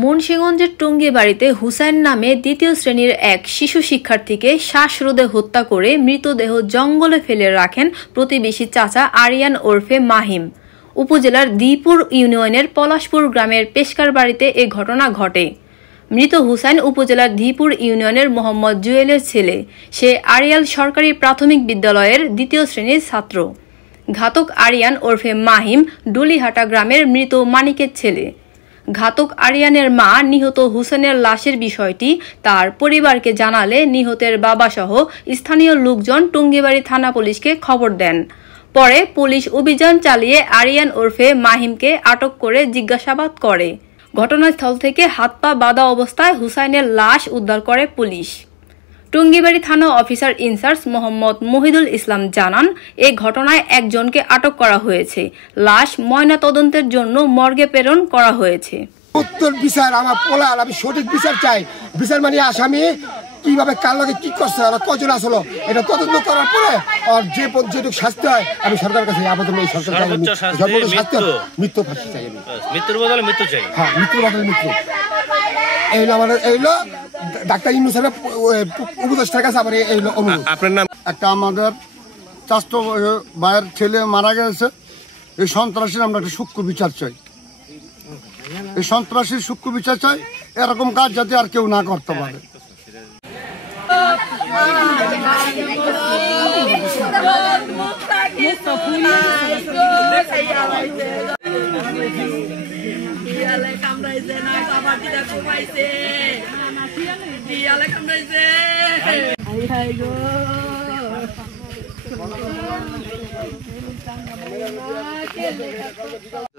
মুন্সিগঞ্জের টুঙ্গিবাড়িতে হুসাইন নামে দ্বিতীয় শ্রেণীর এক শিশু শিক্ষার্থীকে শ্বাসরোধে হত্যা করে মৃতদেহ জঙ্গলে ফেলে রাখেন প্রতিবেশী চাচা আরিয়ান ওরফে মাহিম। উপজেলার দ্বিপুর ইউনিয়নের পলাশপুর গ্রামের পেশকার বাড়িতে এ ঘটনা ঘটে। মৃত হুসাইন উপজেলার দ্বিপুর ইউনিয়নের মোহাম্মদ জুয়েলের ছেলে। সে আরিয়াল সরকারি প্রাথমিক বিদ্যালয়ের দ্বিতীয় শ্রেণীর ছাত্র। ঘাতক আরিয়ান ওরফে মাহিম ডুলিহাটা গ্রামের মৃত মানিকের ছেলে। ঘাতক আরিয়ানের মা নিহত হুসেনের লাশের বিষয়টি তার পরিবারকে জানালে নিহতের বাবাসহ স্থানীয় লোকজন টুঙ্গিবাড়ি থানা পুলিশকে খবর দেন। পরে পুলিশ অভিযান চালিয়ে আরিয়ান ওরফে মাহিমকে আটক করে জিজ্ঞাসাবাদ করে। ঘটনাস্থল থেকে হাত পা বাঁধা অবস্থায় হুসাইনের লাশ উদ্ধার করে পুলিশ। টুঙ্গিবাড়ি থানা অফিসার ইনচার্জ মোহাম্মদ মহিদুল ইসলাম জানান, এই ঘটনায় একজনকে আটক করা হয়েছে। লাশ ময়নাতদন্তের জন্য মর্গে প্রেরণ করা হয়েছে। উত্তর বিচার আমার পোলার, আমি সঠিক বিচার চাই। বিচার মানে আসামি কিভাবে কার লগে কি করছে, ওরা কজন আসলো এটা তদন্ত করার পরে আর যেটুকু শাস্তি হয় আমি সরকারের কাছে আবেদন এই সরকার চাই, মৃত্যু ফাঁসি চাই, আমি মৃত্যুর বদলে মৃত্যু চাই। হ্যাঁ, মৃত্যুর বদলে মৃত্যু। এইগুলো আমাদের এইগুলো ডাক্তার ইউনুসের উপদেষ্টার কাছে আমার এইগুলো অনুরোধ। আপনার নাম? একটা আমাদের চাচাতো ভাইয়ের ছেলে মারা গেছে। এই সন্ত্রাসীর আমরা একটা সূক্ষ্ম বিচার চাই। এই সন্ত্রাসীর সূক্ষ্ম বিচার চাই। এরকম কাজ যাতে আর কেউ না করতে পারে।